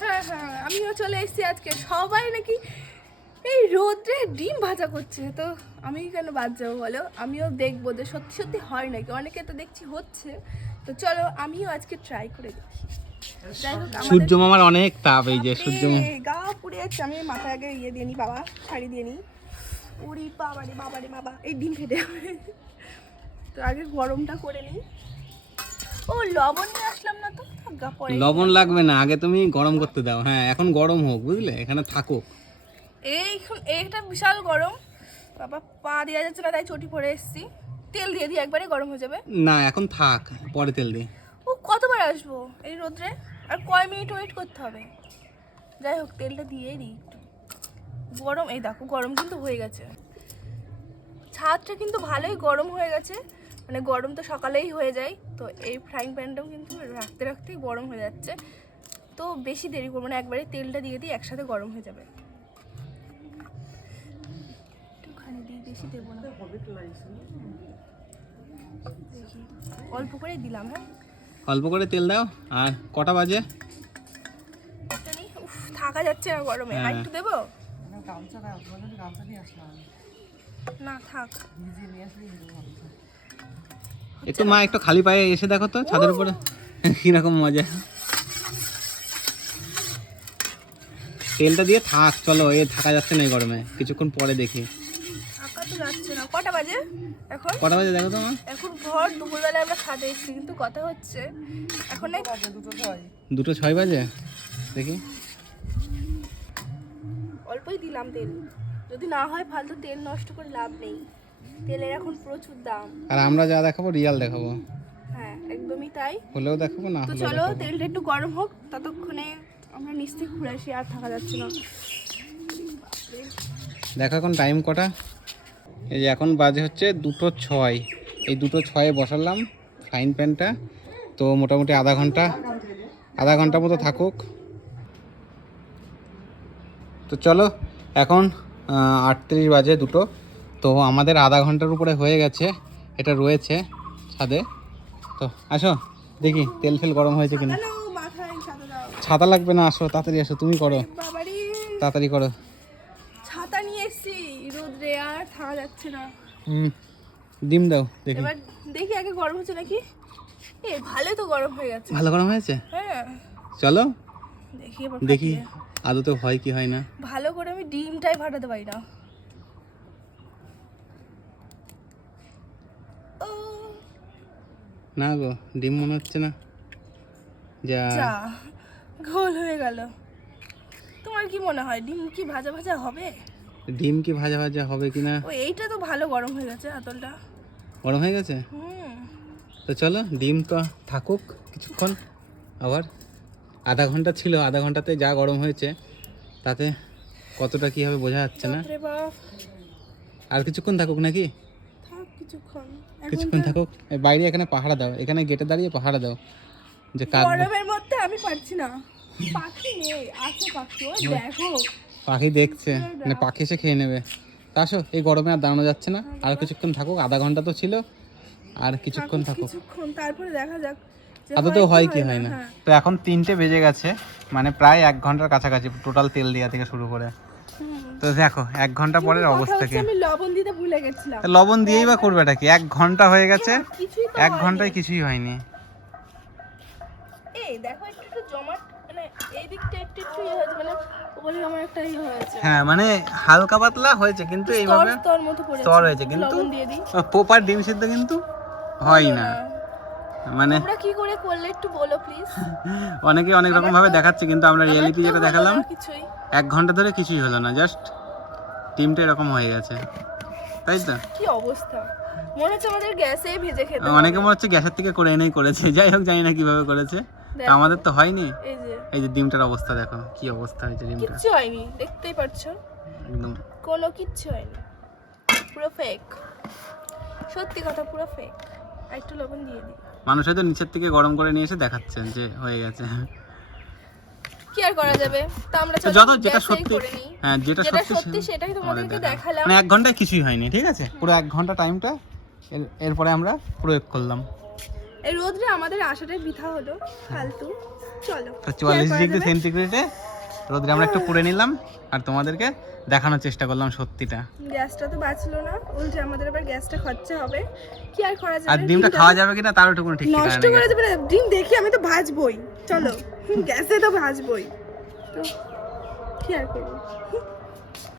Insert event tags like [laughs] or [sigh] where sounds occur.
হ্যাঁ হ্যাঁ আমিও চলে এসেছি আজকে। সবাই নাকি এই রোদ্রে ডিম ভাজা করছে। তো আমি কেন বাদ যাব বলো? আমিও দেখব যে সত্যি সত্যি হয় নাকি? অনেকে তো দেখছি হচ্ছে। তো চলো আমিও আজকে ট্রাই করে দেখি। সূর্য মামার অনেক তাপ এই যে সূর্য গা পুড়ে যাচ্ছে। আমি মাথায় আগে ইয়ে দিয়ে নি বাবা শাড়ি দিয়ে নি। উড়ি বাবা রে বাবা। রে বাবা এই ডিম যাবে তো আগে গরমটা করে নিই ও লবণ নিয়ে আসলাম না তো? গা পরে লবণ লাগবে না আগে তুমি গরম করতে দাও। হ্যাঁ এখন গরম হোক বুঝলে? এখানে থাকো এই এইটা বিশাল গরম। বাবা পা দেওয়া যাচ্ছে না তাই চটি পরে এসেছি। তেল দিয়ে দিই একবারে গরম হয়ে যাবে। না এখন থাক পরে তেল দিয়ে ও কতবার আসব এই রোদ্রে? আর কয় মিনিট ওয়েট করতে হবে? যাই হোক তেলটা দিয়েই দিই একটু। গরম এই দেখো গরম কিন্তু হয়ে গেছে। ছাদটা কিন্তু ভালোই গরম হয়ে গেছে। মানে গরম তো সকালেই হয়ে যায় তো এই ফ্রাইং প্যানটাও কিন্তু রাখতে রাখতেই গরম হয়ে যাচ্ছে। তো বেশি দেরি করব না একবারে তেলটা দিয়ে দিই একসাথে গরম হয়ে যাবে। একটুখানি দিই বেশি দেবো না। অল্প করেই দিলাম হ্যাঁ? অল্প করে তেল দাও আর কটা বাজে? থাকা যাচ্ছে না গরমে। আর হ্যাঁ। একটু দেবো? না থাক। একটু মা একটু খালি পায়ে এসে দেখো তো ছাদের উপরে। কীরকম মজা। তেলটা দিয়ে থাক চলো এ থাকা যাচ্ছে না এই গরমে। কিছুক্ষণ পরে দেখি। কটা বাজে এখন? কটা বাজে দেখো তো মা। এখন ভর দুপুরবেলা আমরা ছাদে এসেছি কিন্তু কথা হচ্ছে এখন দুটো ছয় বাজে? দেখি। অল্পই দিলাম তেল। যদি না হয় ফালতু তেল নষ্ট করে লাভ নেই। তেলের এখন প্রচুর দাম। আর আমরা যা দেখাবো রিয়াল দেখাবো। হ্যাঁ একদমই তাই। হলেও দেখাবো না তো চলো তেলটা একটু গরম হোক ততক্ষণে আমরা নিচ থেকে ঘুরে আসি আর থাকা যাচ্ছে না। দেখো এখন টাইম কটা। এই যে এখন বাজে হচ্ছে দুটো ছয়। এই দুটো ছয়ে বসালাম ফ্রাইং প্যানটা তো মোটামুটি আধা ঘণ্টা আধা ঘণ্টা মতো থাকুক। তো চলো এখন আটত্রিশ বাজে দুটো। তো আমাদের আধা ঘণ্টার উপরে হয়ে গেছে এটা রয়েছে ছাদে। তো আসো দেখি তেল ফেল গরম হয়েছে কিনা। ছাতা লাগবে না আসো তাড়াতাড়ি আসো তুমি করো। তাড়াতাড়ি করো। ছাতা নিয়ে এসেছি রোদ্রে আর থাকা যাচ্ছে না। হুম ডিম দাও দেখি। এবার দেখি আগে গরম হচ্ছে নাকি। এ ভালো তো গরম হয়ে গেছে। ভালো গরম হয়েছে? হ্যাঁ। চলো দেখি দেখি। আদতে হয় কি হয় না। ভালো করে আমি ডিমটাই ফাটাতে পারি না। না গো ডিম মনে হচ্ছে না। যা। গোল হয়ে গেল। তোমার কি মনে হয় ডিম কি ভাজা ভাজা হবে? ডিম কি ভাজা ভাজা হবে কি না? ও এইটা তো ভালো গরম হয়ে গেছে আতলটা। গরম হয়ে গেছে? তো চলো ডিম তো থাকুক কিছুক্ষণ আবার আধা ঘণ্টা ছিল আধা ঘন্টাতে যা গরম হয়েছে তাতে কতটা কি হবে বোঝা যাচ্ছে না। আর কিছুক্ষণ থাকুক নাকি? কিছুক্ষণ। কিছুক্ষণ থাকুক। বাইরে এখানে পাহারা দাও। এখানে গেটে দাঁড়িয়ে পাহারা দাও। যে কাক গরমের মধ্যে আমি পারছি না। পাখি নেই আছে পাখি ও দেখো। পাখি দেখছে। মানে পাখি এসে খেয়ে নেবে। তা আসো এই গরমে আর দাঁড়ানো যাচ্ছে না। আর কিছুক্ষণ থাকুক আধা ঘণ্টা তো ছিল। আর কিছুক্ষণ থাকুক। কিছুক্ষণ তারপরে দেখা যাক আদতেও হয় কি হয় না। হ্যাঁ। তো এখন তিনটে বেজে গেছে। মানে প্রায় এক ঘণ্টার কাছাকাছি টোটাল তেল দেওয়া থেকে শুরু করে। তো দেখো এক ঘণ্টা পরের কথা অবস্থা কি? আমি লবণ দিতে ভুলে গেছিলাম। তা লবণ দিয়েই বা করবেটা কি? এক ঘণ্টা হয়ে গেছে এক। ঘন্টায় কিছুই হয়নি। এই দেখো একটু একটু জমাট মানে এই দিকটা একটু একটু ইয়ে হয়েছে মানে উপরে আমার একটা ইয়ে হয়েছে। হ্যাঁ মানে হালকা পাতলা হয়েছে কিন্তু স্তর এইভাবে স্তর মতো পড়েছে স্তর হয়েছে কিন্তু পোপার ডিম সিদ্ধ কিন্তু হয় না। মানে তোমরা কি করে করলে একটু বলো প্লিজ [laughs] অনেকে অনেক রকম ভাবে দেখাচ্ছে কিন্তু আমরা রিয়েলিটি যেটা দেখালাম কিছুই। এক ঘণ্টা ধরে কিছুই হলো না জাস্ট টিমটা এরকম হয়ে গেছে। তাই তো? কি অবস্থা? মনে হচ্ছে আমাদের গ্যাসে ভেজে খেতে অনেকে মনে হচ্ছে গ্যাসের থেকে করে এনেই করেছে [laughs] যাই হোক জানি না কীভাবে করেছে। তা আমাদের তো হয়নি। এই যে। ডিমটার অবস্থা দেখো কি অবস্থা হয়েছে ডিমটা। কিচ্ছু হয়নি দেখতেই পাচ্ছো। একদম। কোনো কিচ্ছু হয়নি। পুরো ফেক সত্যি কথা পুরো ফেক একটু লবণ দিয়ে দিই। মানুষ হয়তো নিচের থেকে গরম করে নিয়ে এসে দেখাচ্ছেন যে হয়ে গেছে। কি আর করা যাবে? তা আমরা যত যেটা সত্যি হ্যাঁ যেটা সত্যি সেটাই তোমাদেরকে। দেখালাম। মানে এক ঘন্টায় কিছুই হয়নি ঠিক আছে? পুরো এক ঘণ্টা টাইমটা এরপরে আমরা প্রয়োগ করলাম। এই রোদরে আমাদের আশাটাই বৃথা হলো ফালতু। চলো। চুয়াল্লিশ ডিগ্রি? সেন্টিগ্রেডে রোদ্রে আমরা একটু পুড়ে নিলাম আর তোমাদেরকে দেখানোর চেষ্টা করলাম সত্যিটা। গ্যাসটা তো বাঁচলো না। উল্টে আমাদের আবার গ্যাসটা খরচা হবে। কি আর করা যাবে? আর ডিমটা খাওয়া যাবে কিনা তারও একটু কোনো ঠিক ঠিকানা নষ্ট করে যাবে না। ডিম দেখি আমি তো ভাজবই। চলো গ্যাসে তো ভাজবই। তো কি আর করব?